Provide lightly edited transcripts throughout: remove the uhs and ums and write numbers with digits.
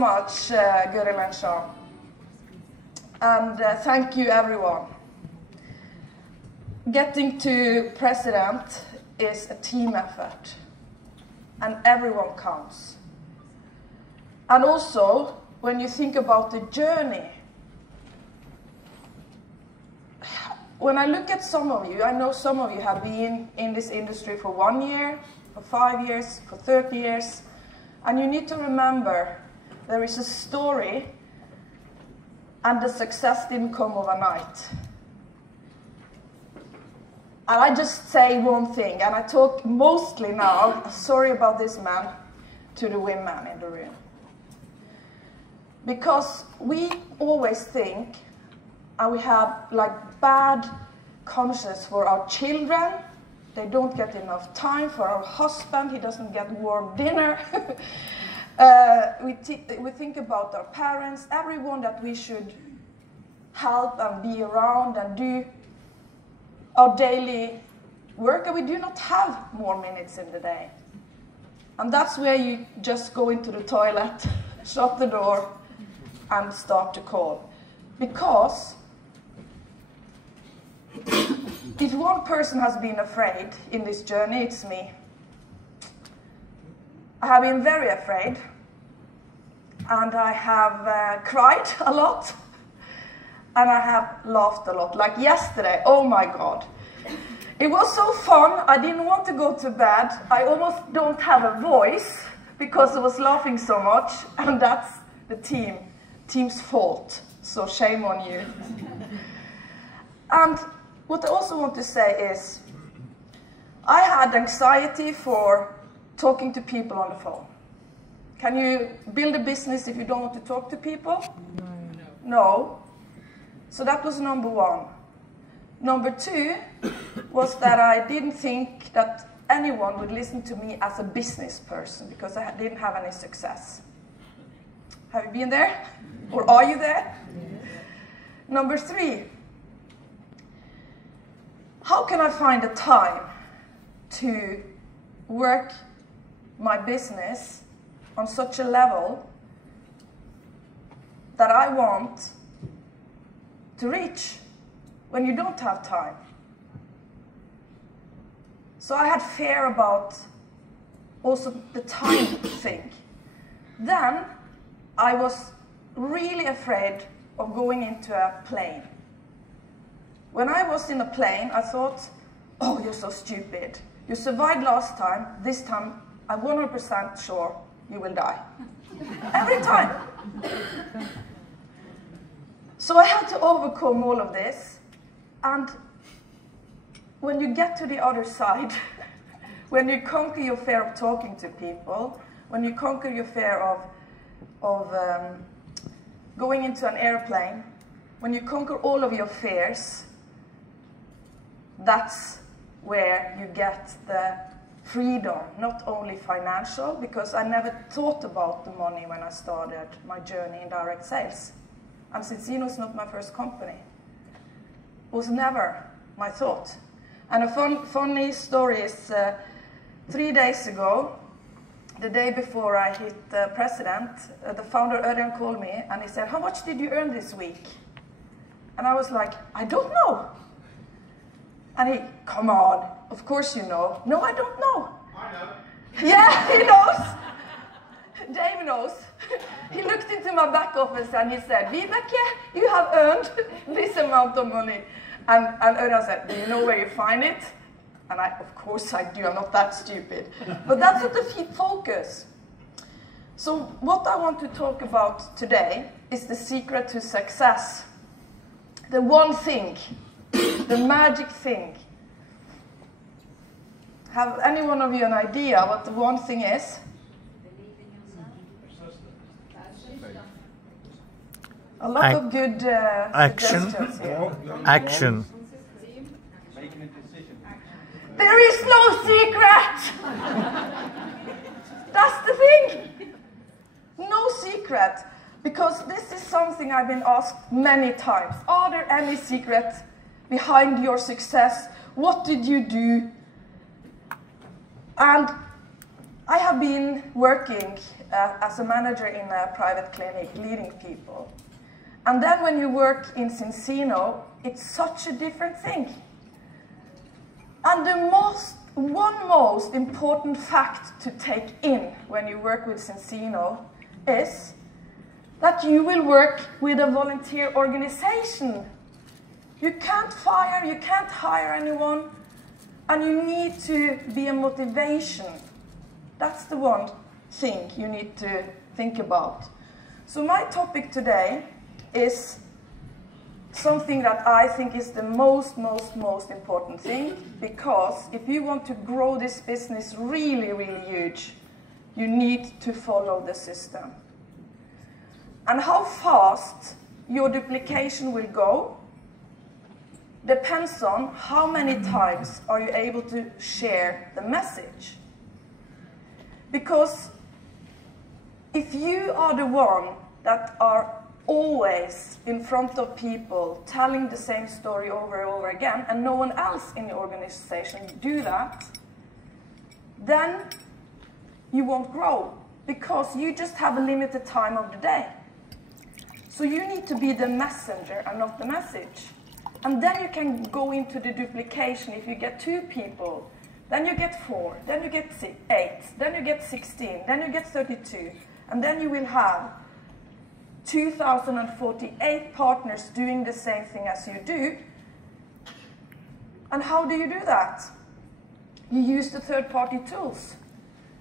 Much, Guril and Sean. And thank you, everyone. Getting to president is a team effort, and everyone counts. And also, when you think about the journey, when I look at some of you, I know some of you have been in this industry for 1 year, for 5 years, for 30 years, and you need to remember there is a story, and the success didn't come overnight. And I just say one thing, and I talk mostly now, sorry about this man, to the women in the room. Because we always think, and we have like bad conscience for our children. They don't get enough time for our husband, he doesn't get warm dinner. We think about our parents, everyone that we should help and be around and do our daily work, and we do not have more minutes in the day. And that's where you just go into the toilet, shut the door, and start to call. Because if one person has been afraid in this journey, it's me. I have been very afraid, and I have cried a lot, and I have laughed a lot. Like yesterday, oh my God. It was so fun, I didn't want to go to bed. I almost don't have a voice because I was laughing so much, and that's the team's fault, so shame on you. And what I also want to say is, I had anxiety for talking to people on the phone. Can you build a business if you don't want to talk to people? No. So that was number one. Number two was that I didn't think that anyone would listen to me as a business person because I didn't have any success. Have you been there? Or are you there? Number three, how can I find the time to work my business on such a level that I want to reach when you don't have time? So I had fear about also the time thing. Then I was really afraid of going into a plane. When I was in a plane, I thought, oh, you're so stupid. You survived last time, this time I'm 100% sure you will die. Every time. So I had to overcome all of this, and when you get to the other side, when you conquer your fear of talking to people, when you conquer your fear of going into an airplane, when you conquer all of your fears, that's where you get the freedom, not only financial, because I never thought about the money when I started my journey in direct sales. And Cincino is not my first company. It was never my thought. And a funny story is 3 days ago, the day before I hit president, the founder Örjan called me and he said, how much did you earn this week? And I was like, I don't know. And he, come on, of course you know. No, I don't know. I know. Yeah, he knows. Dave knows. He looked into my back office and he said, Vibecke, you have earned this amount of money. And Örjan said, do you know where you find it? And I, of course I do, I'm not that stupid. But that's not the focus. So what I want to talk about today is the secret to success. The one thing, the magic thing. Have any one of you an idea what the one thing is? A lot of good suggestions here. Action. There is no secret! That's the thing! No secret. Because this is something I've been asked many times. Are there any secrets behind your success? What did you do? And I have been working as a manager in a private clinic, leading people. And then when you work in Cincino, it's such a different thing. And one most important fact to take in when you work with Cincino is that you will work with a volunteer organization. You can't fire, you can't hire anyone, and you need to be a motivation. That's the one thing you need to think about. So my topic today is something that I think is the most important thing, because if you want to grow this business really huge, you need to follow the system. And how fast your duplication will go depends on how many times are you able to share the message. Because if you are the one that are always in front of people telling the same story over and over again, and no one else in the organization do that, then you won't grow, because you just have a limited time of the day. So you need to be the messenger and not the message. And then you can go into the duplication. If you get 2 people, then you get 4, then you get 8, then you get 16, then you get 32, and then you will have 2,048 partners doing the same thing as you do. And how do you do that? You use the third-party tools.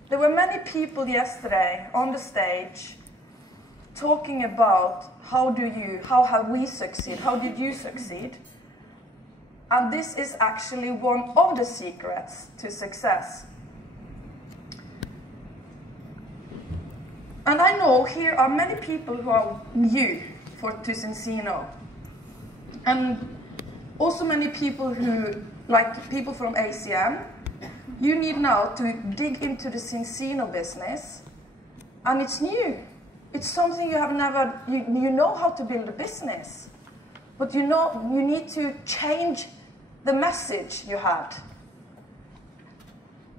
There were many people yesterday on the stage talking about how have we succeeded, how did you succeed? And this is actually one of the secrets to success. And I know here are many people who are new to Cincino. And also many people who, like people from ACM, you need now to dig into the Cincino business. And it's new. It's something you have never, you know how to build a business. But you know, you need to change the message you had.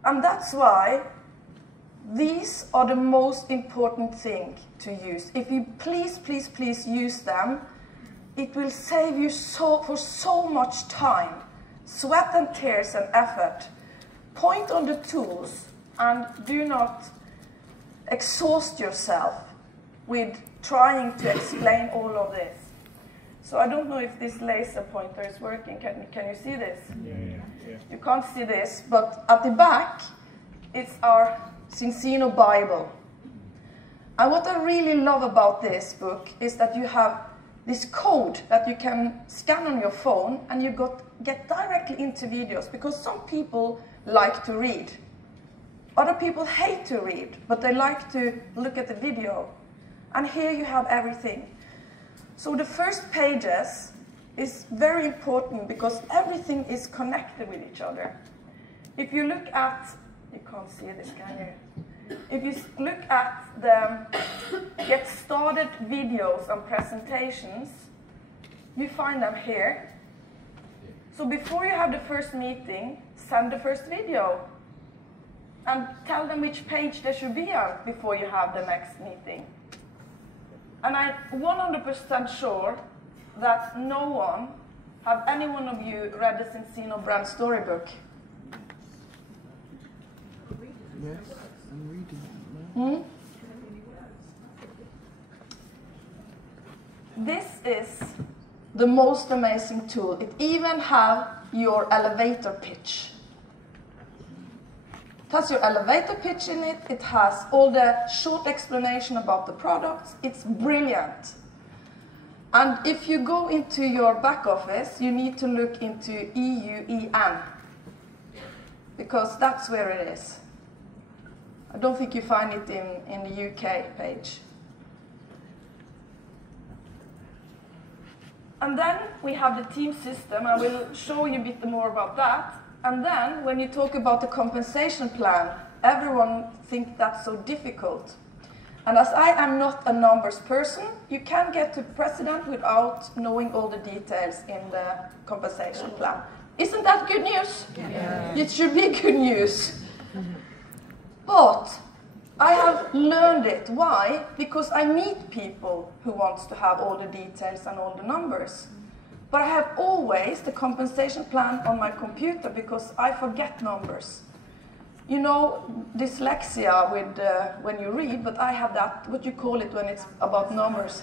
And that's why these are the most important thing to use. If you please use them, it will save you for so much time, sweat and tears and effort. Point on the tools and do not exhaust yourself with trying to explain all of this. So I don't know if this laser pointer is working. Can you see this? Yeah. You can't see this, but at the back, it's our Cincino Bible. And what I really love about this book is that you have this code that you can scan on your phone, and you get directly into videos, because some people like to read. Other people hate to read, but they like to look at the video. And here you have everything. So the first pages is very important, because everything is connected with each other. If you look at, you can't see this, can you? If you look at the get started videos and presentations, you find them here. So before you have the first meeting, send the first video and tell them which page they should be on before you have the next meeting. And I'm 100% sure that have any one of you read the Cincino brand storybook? Yes, I'm reading it now. This is the most amazing tool. It even has your elevator pitch. It has your elevator pitch in it. It has all the short explanation about the products. It's brilliant. And if you go into your back office, you need to look into EUEN, because that's where it is. I don't think you find it in the UK page. And then we have the team system. I will show you a bit more about that. And then when you talk about the compensation plan, everyone thinks that's so difficult. And as I am not a numbers person, you can get to president without knowing all the details in the compensation plan. Isn't that good news? Yeah. It should be good news. But I have learned it. Why? Because I meet people who wants to have all the details and all the numbers. But I have always the compensation plan on my computer because I forget numbers. You know, dyslexia with when you read, but I have that, what you call it when it's about numbers?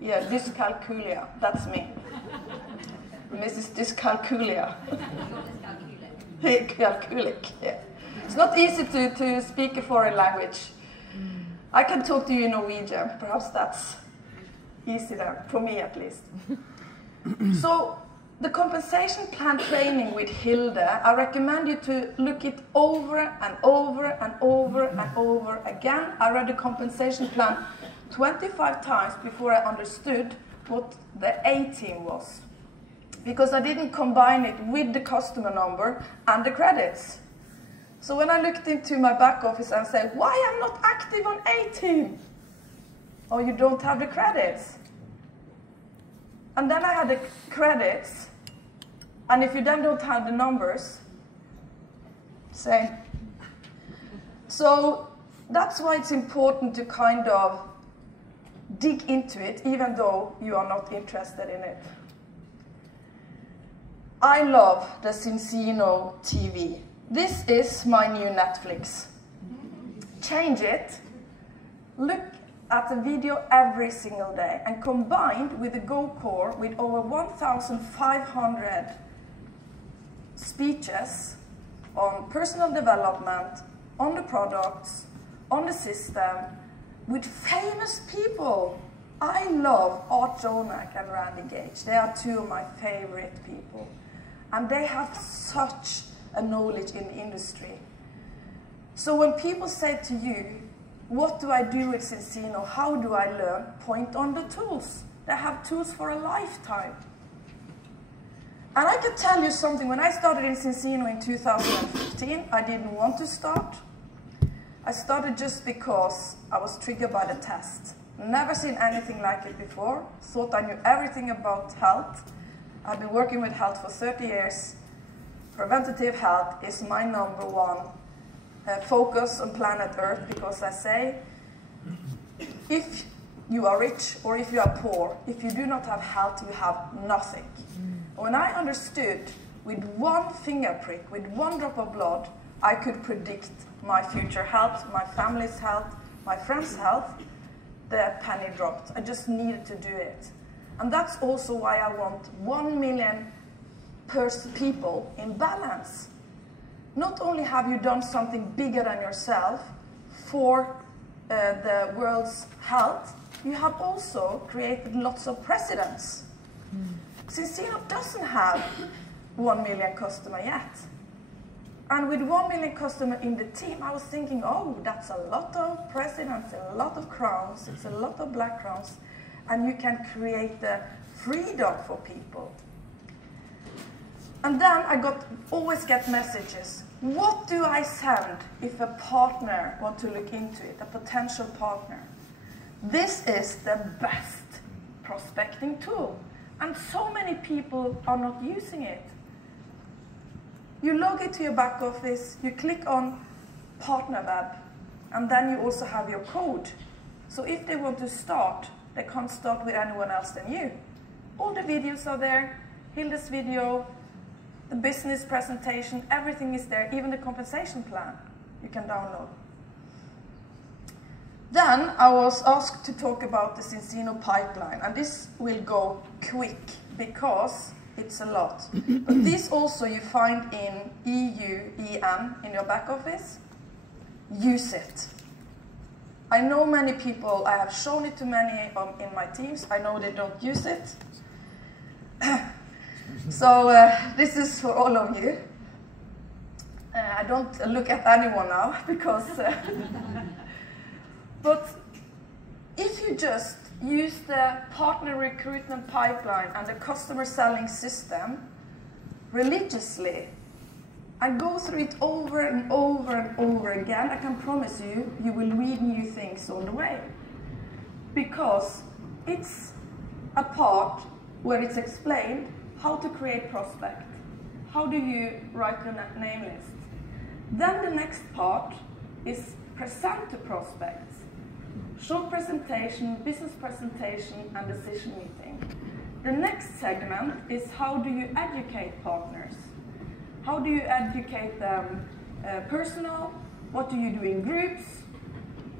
Yeah, dyscalculia, that's me. Mrs. Dyscalculia. Calculic, yeah. It's not easy to speak a foreign language. I can talk to you in Norwegian, perhaps that's easier, for me at least. So, the compensation plan training with Hilde, I recommend you to look it over and over and over and over again. I read the compensation plan 25 times before I understood what the A-team was. Because I didn't combine it with the customer number and the credits. So when I looked into my back office and said, why I'm not active on A-team? Oh, you don't have the credits. And then I had the credits. And if you then don't have the numbers, same. So that's why it's important to kind of dig into it, even though you are not interested in it. I love the Cincino TV. This is my new Netflix. Change it, look at the video every single day, and combined with the GoCore with over 1,500 speeches on personal development, on the products, on the system, with famous people. I love Art Jonak and Randy Gage. They are two of my favorite people. And they have such a knowledge in the industry. So when people say to you, what do I do with Cincino? How do I learn? Point on the tools. They have tools for a lifetime. And I can tell you something, when I started in Cincino in 2015, I didn't want to start. I started just because I was triggered by the test. Never seen anything like it before. Thought I knew everything about health. I've been working with health for 30 years. Preventative health is my number one focus on planet Earth, because I say, if you are rich or if you are poor, if you do not have health, you have nothing. When I understood with one finger prick, with one drop of blood, I could predict my future health, my family's health, my friends' health, the penny dropped. I just needed to do it. And that's also why I want 1 million people in balance. Not only have you done something bigger than yourself for the world's health, you have also created lots of precedents. Cincino doesn't have 1 million customers yet. And with 1 million customers in the team, I was thinking, oh, that's a lot of precedents, a lot of crowns, it's a lot of black crowns, and you can create the freedom for people. And then I always get messages. What do I send if a partner wants to look into it, a potential partner? This is the best prospecting tool. And so many people are not using it. You log into your back office, you click on Partner Web, and then you also have your code. So if they want to start, they can't start with anyone else than you. All the videos are there, Hilde's video, the business presentation, everything is there, even the compensation plan you can download. Then I was asked to talk about the Cincino pipeline, and this will go quick because it's a lot. But this also you find in EUEM in your back office. Use it. I know many people, I have shown it to many in my teams, I know they don't use it. So this is for all of you. I don't look at anyone now because... but if you just use the partner recruitment pipeline and the customer selling system religiously and go through it over and over and over again, I can promise you, you will read new things on the way. Because it's a part where it's explained how to create prospect, how do you write a name list. Then the next part is present to prospects. Short presentation, business presentation, and decision meeting. The next segment is how do you educate partners? How do you educate them personal? What do you do in groups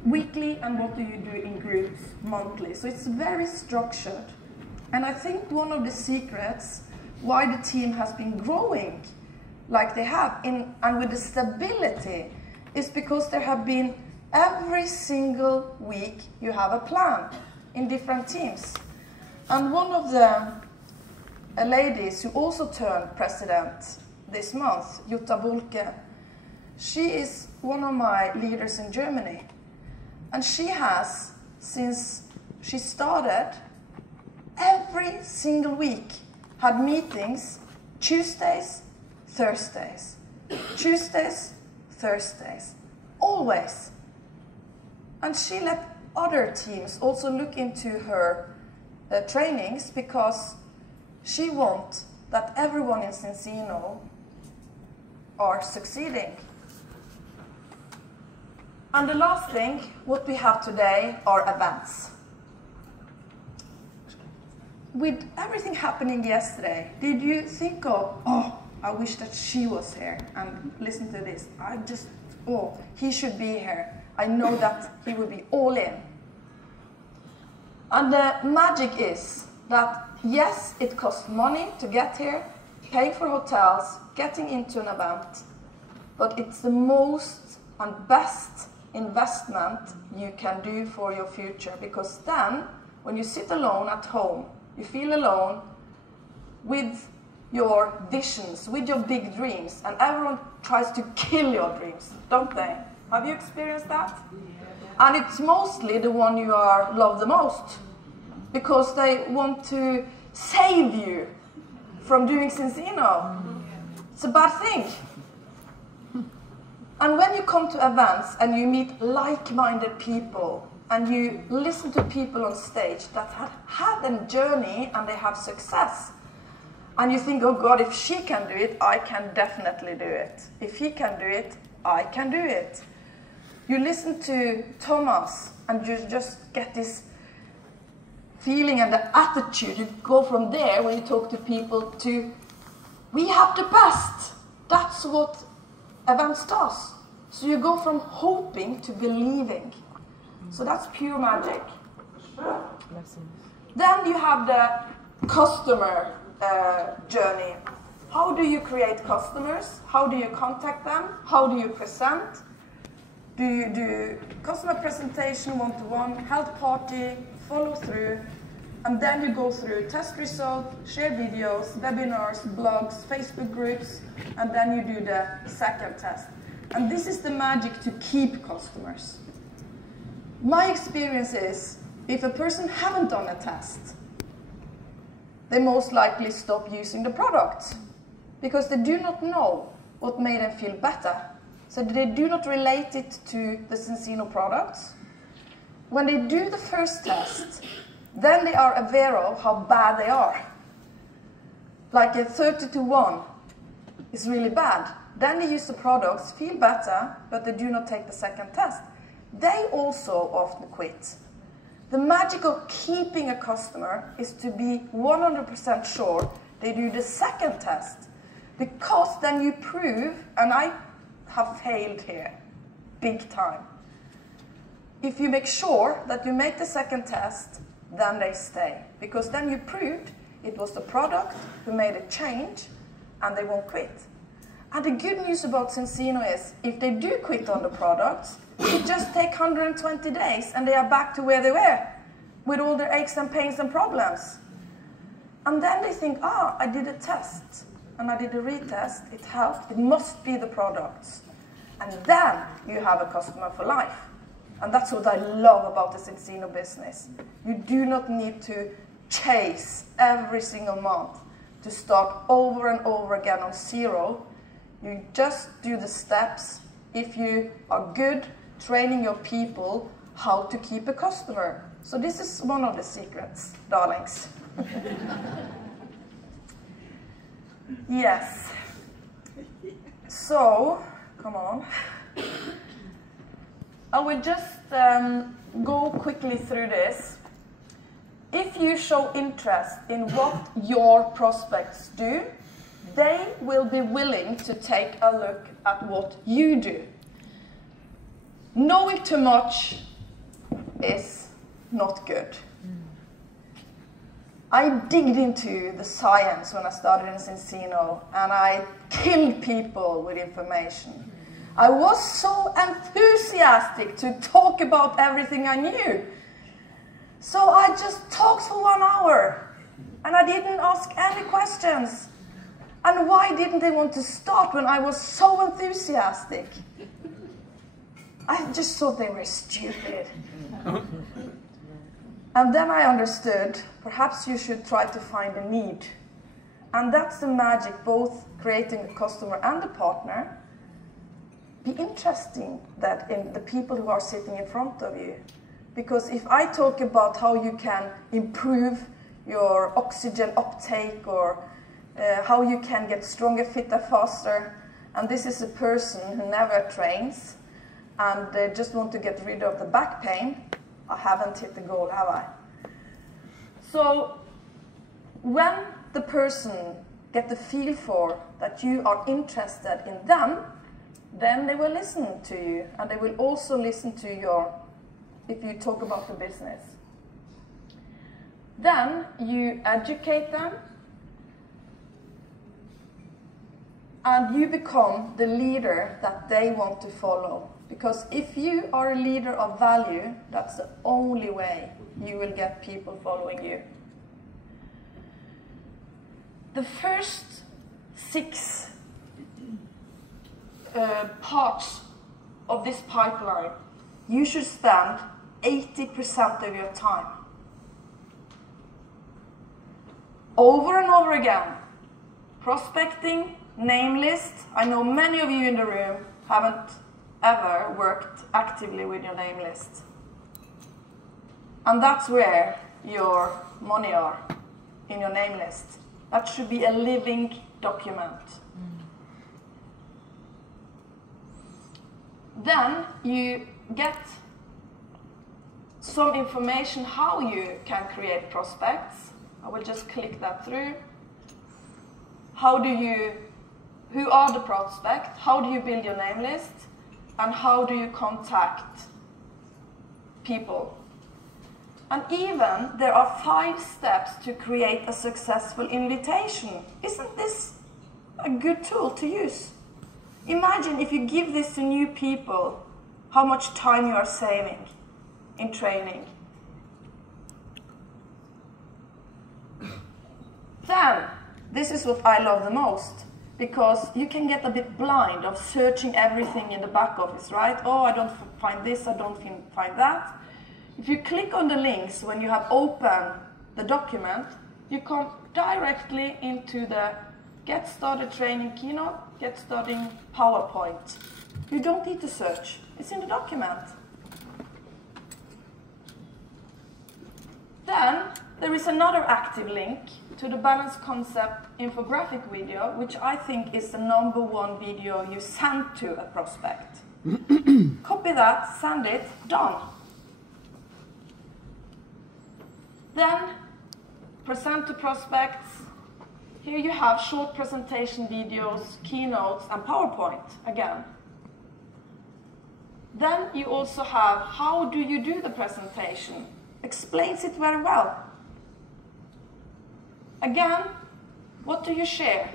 weekly, and what do you do in groups monthly? So it's very structured. And I think one of the secrets why the team has been growing like they have, and with the stability, is because there have been every single week you have a plan in different teams. And one of the ladies who also turned president this month, Vibecke, she is one of my leaders in Germany. And she has, since she started, every single week had meetings Tuesdays, Thursdays. Tuesdays, Thursdays. Always. And she let other teams also look into her trainings, because she wants that everyone in Zinzino are succeeding. And the last thing, what we have today are events. With everything happening yesterday, did you think of, oh, I wish that she was here and listen to this. Oh, he should be here. I know that he will be all in. And the magic is that, yes, it costs money to get here, paying for hotels, getting into an event, but it's the most and best investment you can do for your future, because then, when you sit alone at home, you feel alone with your visions, with your big dreams, and everyone tries to kill your dreams, don't they? Have you experienced that? Yeah. And it's mostly the one you love the most, because they want to save you from doing Zinzino. It's a bad thing. And when you come to events and you meet like-minded people, and you listen to people on stage that have had a journey and they have success, and you think, oh God, if she can do it, I can definitely do it. If he can do it, I can do it. You listen to Thomas and you just get this feeling and the attitude. You go from there, when you talk to people, to we have the best. That's what events does. So you go from hoping to believing. So that's pure magic. Then you have the customer journey. How do you create customers? How do you contact them? How do you present? Do you do customer presentation one-to-one, health party, follow through, and then you go through test result, share videos, webinars, blogs, Facebook groups, and then you do the second test. And this is the magic to keep customers. My experience is, if a person haven't done a test, they most likely stop using the product, because they do not know what made them feel better. So they do not relate it to the Zinzino products. When they do the first test, then they are aware of how bad they are. Like a 30-to-1 is really bad. Then they use the products, feel better, but they do not take the second test. They also often quit. The magic of keeping a customer is to be 100% sure they do the second test, because then you prove, and I have failed here, big time. If you make sure that you make the second test, then they stay, because then you proved it was the product who made a change, and they won't quit. And the good news about Zinzino is, if they do quit on the products, it just takes 120 days and they are back to where they were, with all their aches and pains and problems. And then they think, I did a test, and I did a retest, it helped, it must be the products. And then you have a customer for life. And that's what I love about the Zinzino business. You do not need to chase every single month to start over and over again on zero. You just do the steps. If you are good training your people how to keep a customer. So this is one of the secrets, darlings. Yes. So, come on. I will just go quickly through this. If you show interest in what your prospects do, they will be willing to take a look at what you do. Knowing too much is not good. I digged into the science when I started in Cincino, and I killed people with information. I was so enthusiastic to talk about everything I knew. So I just talked for 1 hour, and I didn't ask any questions. And why didn't they want to start when I was so enthusiastic? I just thought they were stupid. And then I understood, perhaps you should try to find a need. And that's the magic, both creating the customer and the partner. Be interesting that in the people who are sitting in front of you. Because if I talk about how you can improve your oxygen uptake or how you can get stronger, fitter, faster, and this is a person who never trains and they just want to get rid of the back pain, I haven't hit the goal, have I? So when the person gets the feel for that you are interested in them, then they will listen to you, and they will also listen to your, if you talk about the business. Then you educate them, and you become the leader that they want to follow. Because if you are a leader of value, that's the only way you will get people following you. The first 6 parts of this pipeline, you should spend 80% of your time. Over and over again. Prospecting, name list. I know many of you in the room haven't ever worked actively with your name list. And that's where your money are, in your name list. That should be a living document. Then you get some information how you can create prospects. I will just click that through. Who are the prospects? How do you build your name list? And how do you contact people? And even there are 5 steps to create a successful invitation. Isn't this a good tool to use? Imagine if you give this to new people, how much time you are saving in training. Then, this is what I love the most, because you can get a bit blind of searching everything in the back office, right? Oh, I don't find this, I don't find that. If you click on the links when you have opened the document, you come directly into the Get Started Training Keynote, Get Started PowerPoint. You don't need to search, it's in the document. Then there is another active link to the Balance Concept infographic video, which I think is the #1 video you send to a prospect. Copy that, send it, done. Then present to prospects. Here you have short presentation videos, keynotes, and PowerPoint again. Then you also have how do you do the presentation. Explains it very well. Again, what do you share?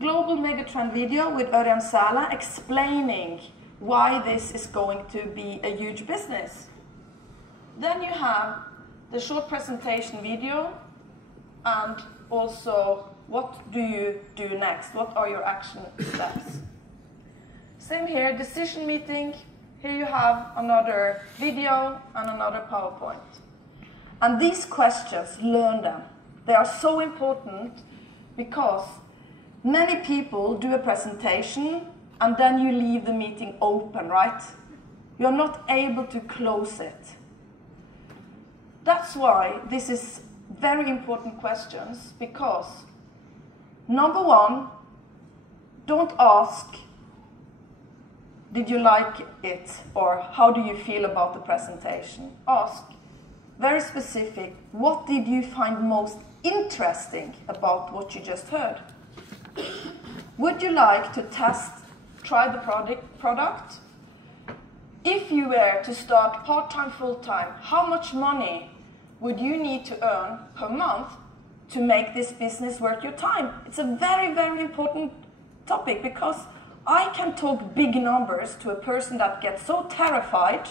Global Megatrend video with Örjan Sala explaining why this is going to be a huge business. Then you have the short presentation video and also what do you do next? What are your action steps? Same here, decision meeting. Here you have another video and another PowerPoint. And these questions, learn them. They are so important because many people do a presentation and then you leave the meeting open, right? You're not able to close it. That's why this is very important questions, because #1, don't ask did you like it? Or how do you feel about the presentation? Ask. Very specific, what did you find most interesting about what you just heard? Would you like to try the product? If you were to start part-time, full-time, how much money would you need to earn per month to make this business worth your time? It's a very, very important topic, because I can talk big numbers to a person that gets so terrified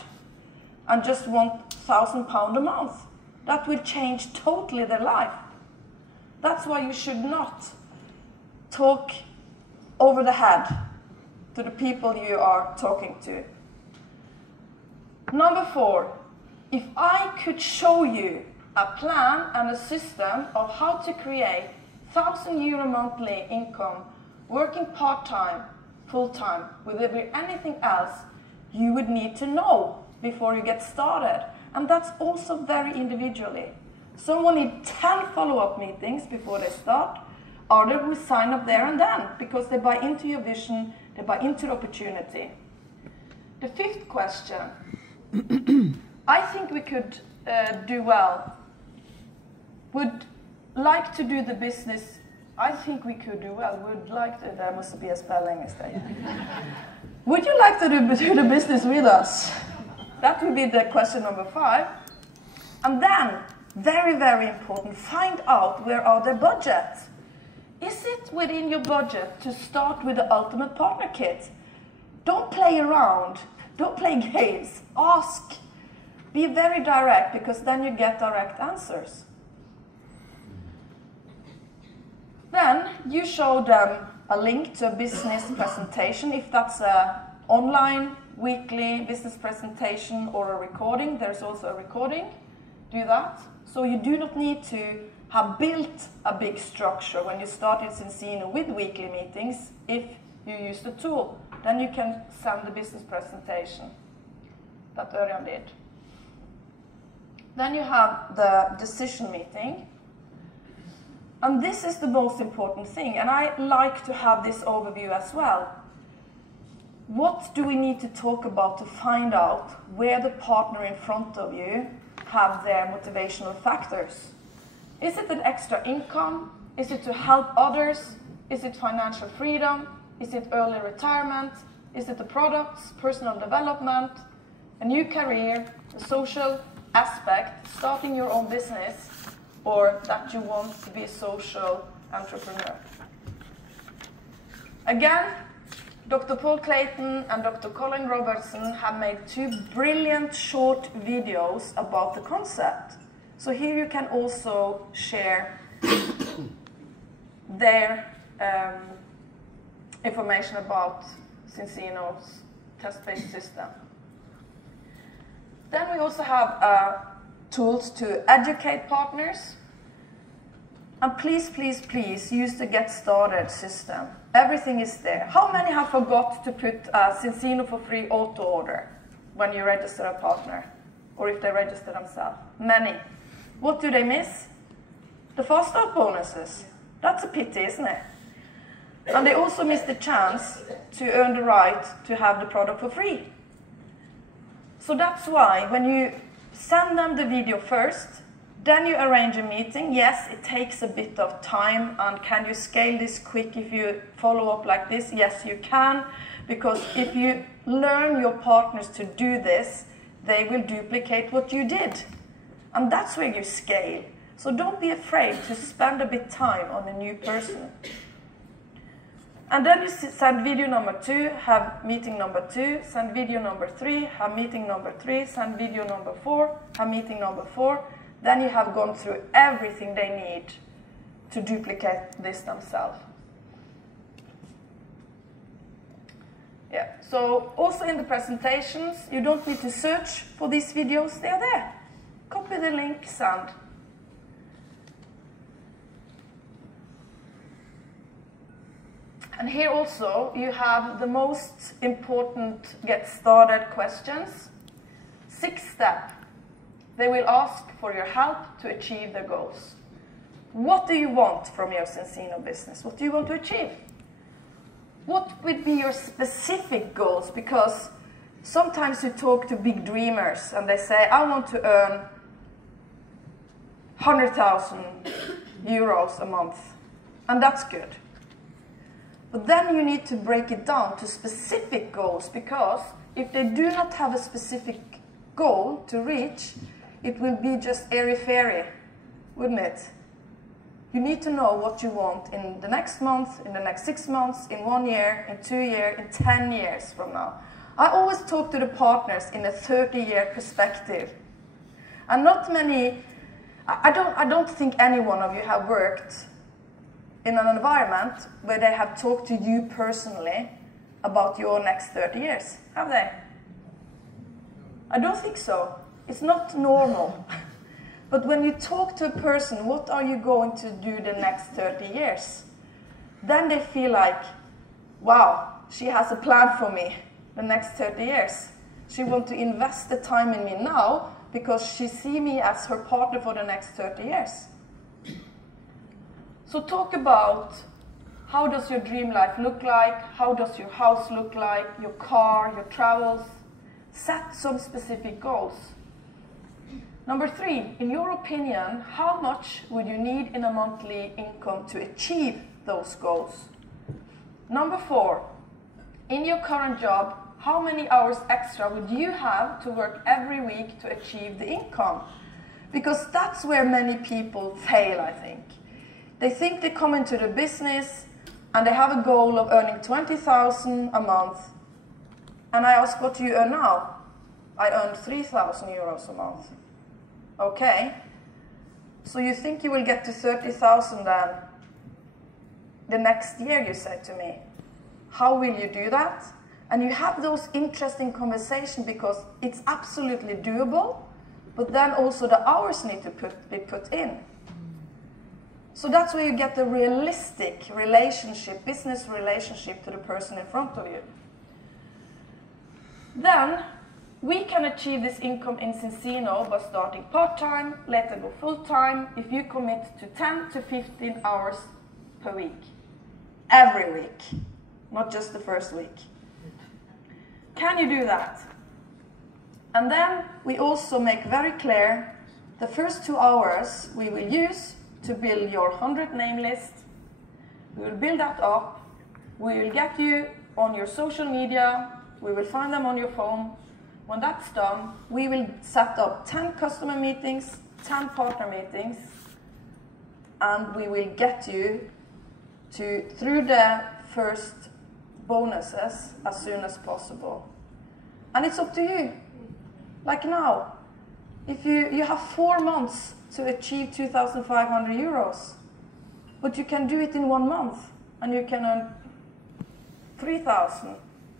and just want £1,000 a month. That will change totally their life. That's why you should not talk over the head to the people you are talking to. Number 4, if I could show you a plan and a system of how to create €1,000 monthly income, working part-time, full-time, with anything else you would need to know before you get started. And that's also very individually. Someone needs 10 follow-up meetings before they start. Others will sign up there and then, because they buy into your vision, they buy into the opportunity. The 5th question, I think we could do well. Would like to do the business. I think we could do well. Would like to, there must be a spelling mistake. Would you like to do the business with us? That would be the question number 5. And then, very, very important, find out where are their budgets. Is it within your budget to start with the Ultimate Partner Kit? Don't play around. Don't play games. Ask. Be very direct, because then you get direct answers. Then you show them a link to a business presentation. If that's an online, weekly business presentation or a recording, there's also a recording. Do that. So you do not need to have built a big structure when you start in Cincino with weekly meetings. If you use the tool, then you can send the business presentation that Örjan did. Then you have the decision meeting. And this is the most important thing, and I like to have this overview as well. What do we need to talk about to find out where the partner in front of you have their motivational factors? Is it an extra income? Is it to help others? Is it financial freedom? Is it early retirement? Is it the products, personal development, a new career, a social aspect, starting your own business, or that you want to be a social entrepreneur? Again, Dr. Paul Clayton and Dr. Colin Robertson have made 2 brilliant short videos about the concept. So here you can also share their information about Cincino's test-based system. Then we also have tools to educate partners. And please, please, please use the Get Started system. Everything is there. How many have forgot to put Cincino for free auto order when you register a partner? Or if they register themselves? Many. What do they miss? The fast start bonuses. That's a pity, isn't it? And they also miss the chance to earn the right to have the product for free. So that's why when you send them the video first, then you arrange a meeting. Yes, it takes a bit of time, and can you scale this quick if you follow up like this? Yes, you can, because if you learn your partners to do this, they will duplicate what you did. And that's where you scale. So don't be afraid to spend a bit time on a new person. And then you send video number 2, have meeting number 2, send video number 3, have meeting number 3, send video number 4, have meeting number 4. Then you have gone through everything they need to duplicate this themselves. Yeah, so also in the presentations, you don't need to search for these videos, they are there. Copy the link, send. And here also you have the most important get started questions. 6th step. They will ask for your help to achieve their goals. What do you want from your Cincino business? What do you want to achieve? what would be your specific goals? Because sometimes you talk to big dreamers and they say, I want to earn 100,000 euros a month. And that's good. But then you need to break it down to specific goals, because if they do not have a specific goal to reach, it will be just airy-fairy, wouldn't it? You need to know what you want in the next month, in the next 6 months, in 1 year, in 2 years, in 10 years from now. I always talk to the partners in a 30-year perspective. And not many, I don't think any one of you have worked in an environment where they have talked to you personally about your next 30 years, have they? I don't think so. It's not normal. But when you talk to a person, what are you going to do the next 30 years? Then they feel like, wow, she has a plan for me the next 30 years. She wants to invest the time in me now because she sees me as her partner for the next 30 years. So talk about, how does your dream life look like? How does your house look like? Your car, your travels? Set some specific goals. Number 3, in your opinion, how much would you need in a monthly income to achieve those goals? Number 4, in your current job, how many hours extra would you have to work every week to achieve the income? Because that's where many people fail, I think. They think they come into the business and they have a goal of earning 20,000 a month. And I ask, what do you earn now? I earn 3,000 euros a month. Okay. So you think you will get to 30,000 then the next year, you say to me. How will you do that? And you have those interesting conversations because it's absolutely doable, but then also the hours need to be put in. So that's where you get the realistic relationship, business relationship to the person in front of you. Then we can achieve this income in Cincino by starting part-time, later go full-time, if you commit to 10 to 15 hours per week. Every week, not just the first week. Can you do that? And then we also make very clear the first 2 hours we will use to build your 100 name list. We will build that up. We will get you on your social media. We will find them on your phone. When that's done, we will set up 10 customer meetings, 10 partner meetings, and we will get you through the first bonuses as soon as possible. And it's up to you. Like now, if you have 4 months to achieve 2,500 euros, but you can do it in 1 month, and you can earn 3,000,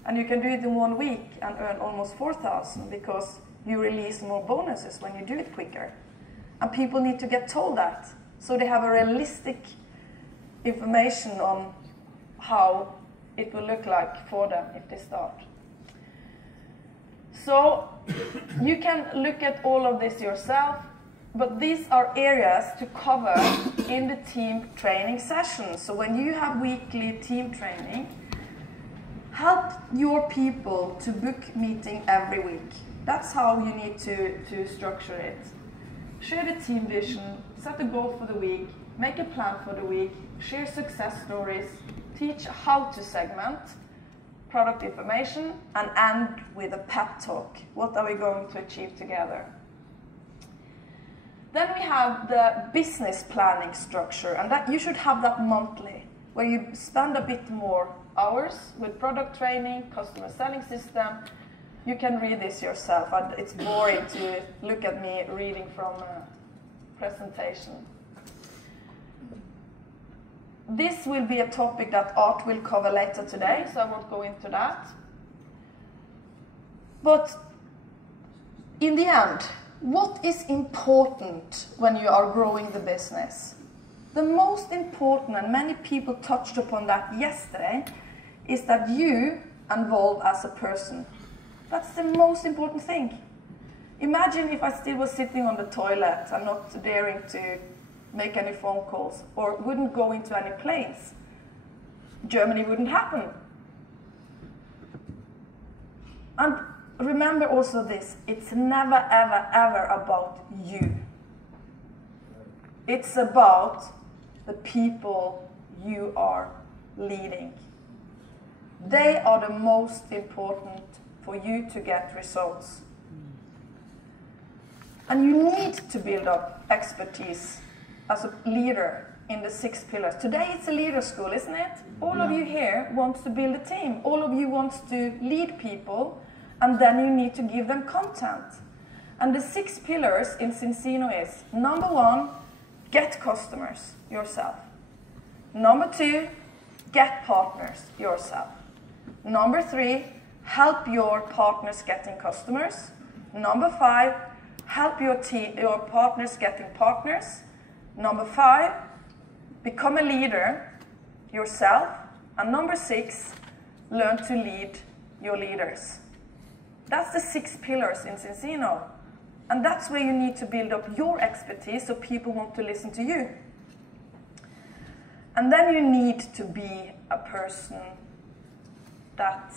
and you can do it in 1 week and earn almost 4,000 because you release more bonuses when you do it quicker. And people need to get told that, so they have a realistic information on how it will look like for them if they start. So you can look at all of this yourself, but these are areas to cover in the team training sessions. So when you have weekly team training, help your people to book meeting every week. That's how you need to structure it. Share the team vision, set a goal for the week, make a plan for the week, share success stories, teach how to segment product information, and end with a pep talk. What are we going to achieve together? Then we have the business planning structure, and that you should have that monthly, where you spend a bit more hours with product training, customer selling system. You can read this yourself. It's boring to look at me reading from a presentation. This will be a topic that Art will cover later today, so I won't go into that. But in the end, what is important when you are growing the business? The most important, and many people touched upon that yesterday, is that you evolve as a person. That's the most important thing. Imagine if I still was sitting on the toilet and not daring to make any phone calls or wouldn't go into any planes. Germany wouldn't happen. And remember also this, it's never, ever, ever about you. It's about the people you are leading. They are the most important for you to get results. And you need to build up expertise as a leader in the 6 pillars. Today it's a leader school, isn't it? All of you here wants to build a team. All of you wants to lead people, and then you need to give them content. And the 6 pillars in Cincino is, number 1, get customers yourself. Number 2, get partners yourself. Number 3, help your partners getting customers. Number 5, help your partners getting partners. Number 5, become a leader yourself. And number 6, learn to lead your leaders. That's the 6 pillars in Cincino. And that's where you need to build up your expertise so people want to listen to you. And then you need to be a person that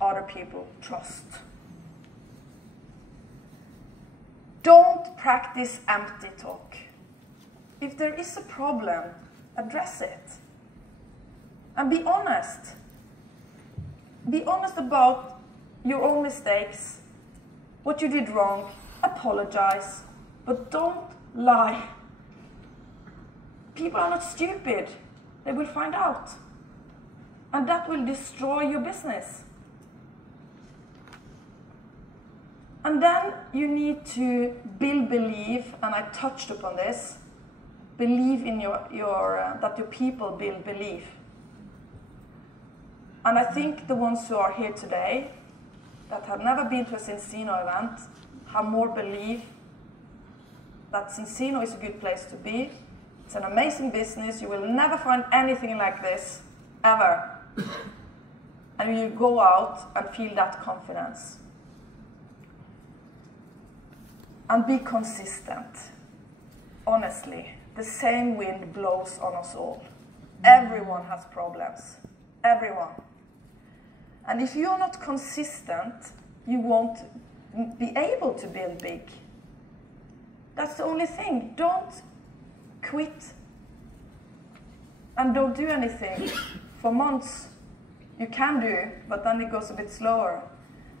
other people trust. Don't practice empty talk. If there is a problem, address it. And be honest. Be honest about your own mistakes, what you did wrong, apologize, but don't lie. People are not stupid. They will find out. And that will destroy your business. And then you need to build belief, and I touched upon this. Believe in that your people build belief. And I think the ones who are here today that have never been to a Cincino event have more belief that Cincino is a good place to be. It's an amazing business. You will never find anything like this, ever. And you go out and feel that confidence. And be consistent. Honestly, the same wind blows on us all. Everyone has problems. Everyone. And if you're not consistent, you won't be able to build big. That's the only thing. Don't quit and don't do anything for months. You can do, but then it goes a bit slower.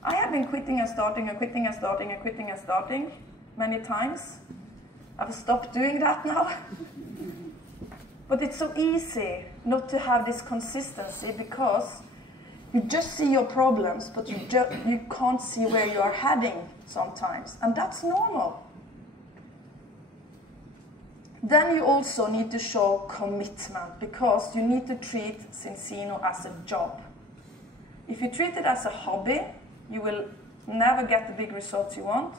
I have been quitting and starting and quitting and starting and quitting and starting many times. I've stopped doing that now. But it's so easy not to have this consistency because you just see your problems, but you can't see where you are heading sometimes. And that's normal. Then you also need to show commitment because you need to treat Cincino as a job. If you treat it as a hobby, you will never get the big results you want.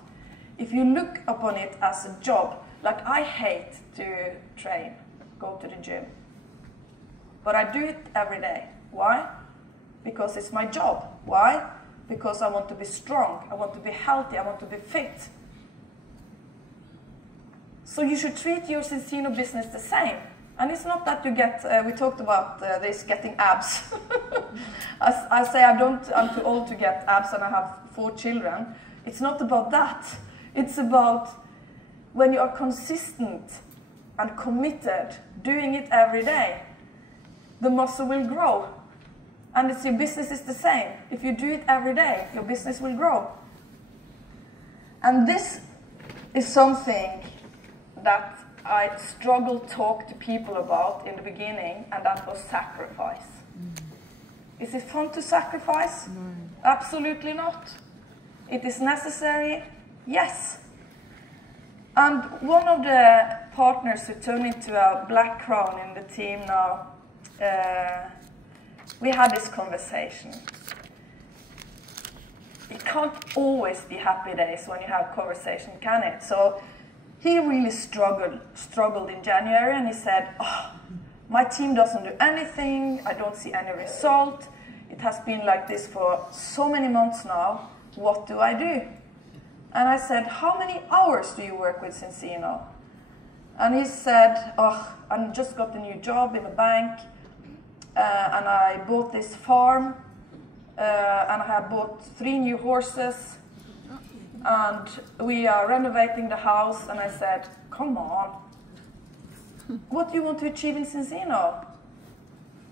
If you look upon it as a job, like I hate to train, go to the gym. But I do it every day. Why? Because it's my job. Why? Because I want to be strong, I want to be healthy, I want to be fit. So you should treat your Cincino business the same. And it's not that you get, we talked about this getting abs. I say I'm too old to get abs and I have 4 children. It's not about that. It's about when you are consistent and committed, doing it every day, the muscle will grow. And your business is the same. If you do it every day, your business will grow. And this is something that I struggled to talk to people about in the beginning, and that was sacrifice. Is it fun to sacrifice? No. Absolutely not. It is necessary? Yes. And one of the partners who turned into a black crown in the team now, we had this conversation. It can't always be happy days when you have conversation, can it? So he really struggled in January, and he said, oh, my team doesn't do anything, I don't see any result. It has been like this for so many months now. What do I do? And I said, how many hours do you work with Cincino? And he said, oh, I just got a new job in a bank, and I bought this farm and I have bought 3 new horses, and we are renovating the house, and I said, come on, what do you want to achieve in Cincino?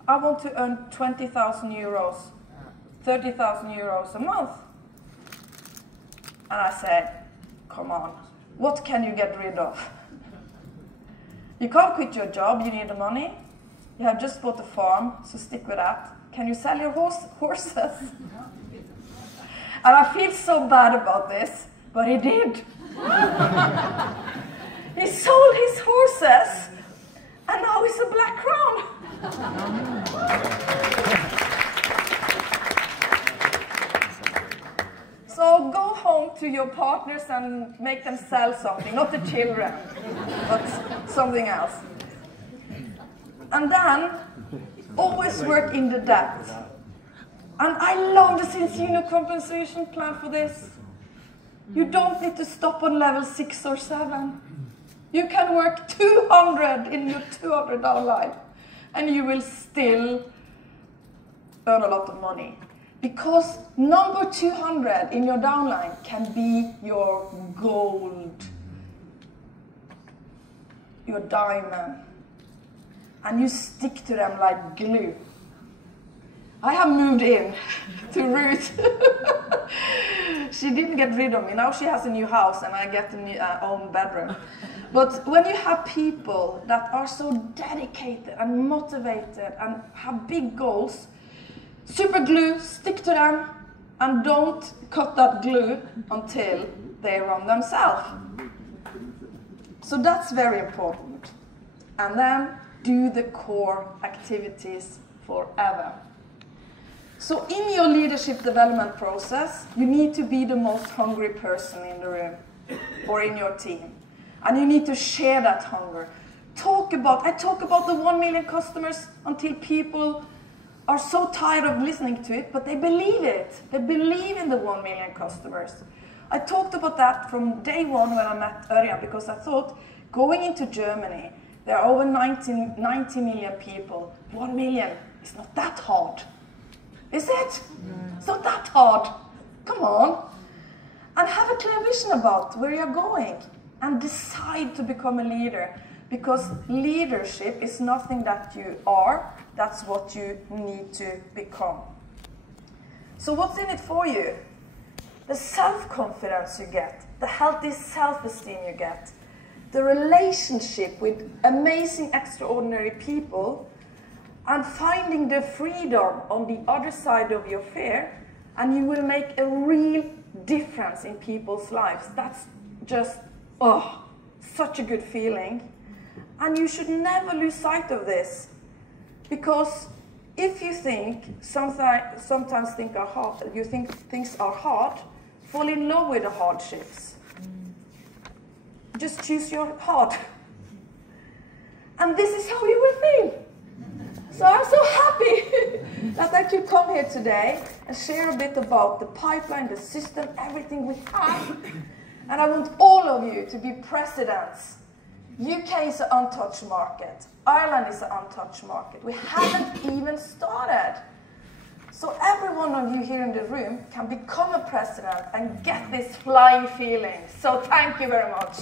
I want to earn 20,000 euros, 30,000 euros a month. And I said, come on, what can you get rid of? You can't quit your job, you need the money. You have just bought a farm, so stick with that. Can you sell your horses? And I feel so bad about this, but he did. He sold his horses, and now he's a Black Crown. So go home to your partners and make them sell something, not the children, but something else. And then always work in the debt. And I love the Cincino compensation plan for this. You don't need to stop on level 6 or 7. You can work 200 in your $200 life, and you will still earn a lot of money. Because number 200 in your downline can be your gold, your diamond, and you stick to them like glue. I have moved in to Ruth. She didn't get rid of me. Now she has a new house and I get a own bedroom. But when you have people that are so dedicated and motivated and have big goals, super glue, stick to them, and don't cut that glue until they run themselves. So that's very important. And then do the core activities forever. So in your leadership development process, you need to be the most hungry person in the room or in your team. And you need to share that hunger. I talk about the 1 million customers until people are so tired of listening to it, but they believe it. They believe in the 1 million customers. I talked about that from day one when I met Örjan, because I thought, going into Germany, there are over 90 million people. 1 million is not that hard. Is it? It's not that hard. Come on. And have a clear vision about where you're going. And decide to become a leader. Because leadership is nothing that you are. That's what you need to become. So what's in it for you? The self-confidence you get. The healthy self-esteem you get. The relationship with amazing, extraordinary people. And finding the freedom on the other side of your fear, and you will make a real difference in people's lives. That's just, such a good feeling. And you should never lose sight of this, because if you think sometimes things are hard, you think things are hard, fall in love with the hardships. Just choose your heart, and this is how you will feel. So I'm so happy that I could come here today and share a bit about the pipeline, the system, everything we have. And I want all of you to be presidents. UK is an untouched market. Ireland is an untouched market. We haven't even started. So every one of you here in the room can become a president and get this flying feeling. So thank you very much.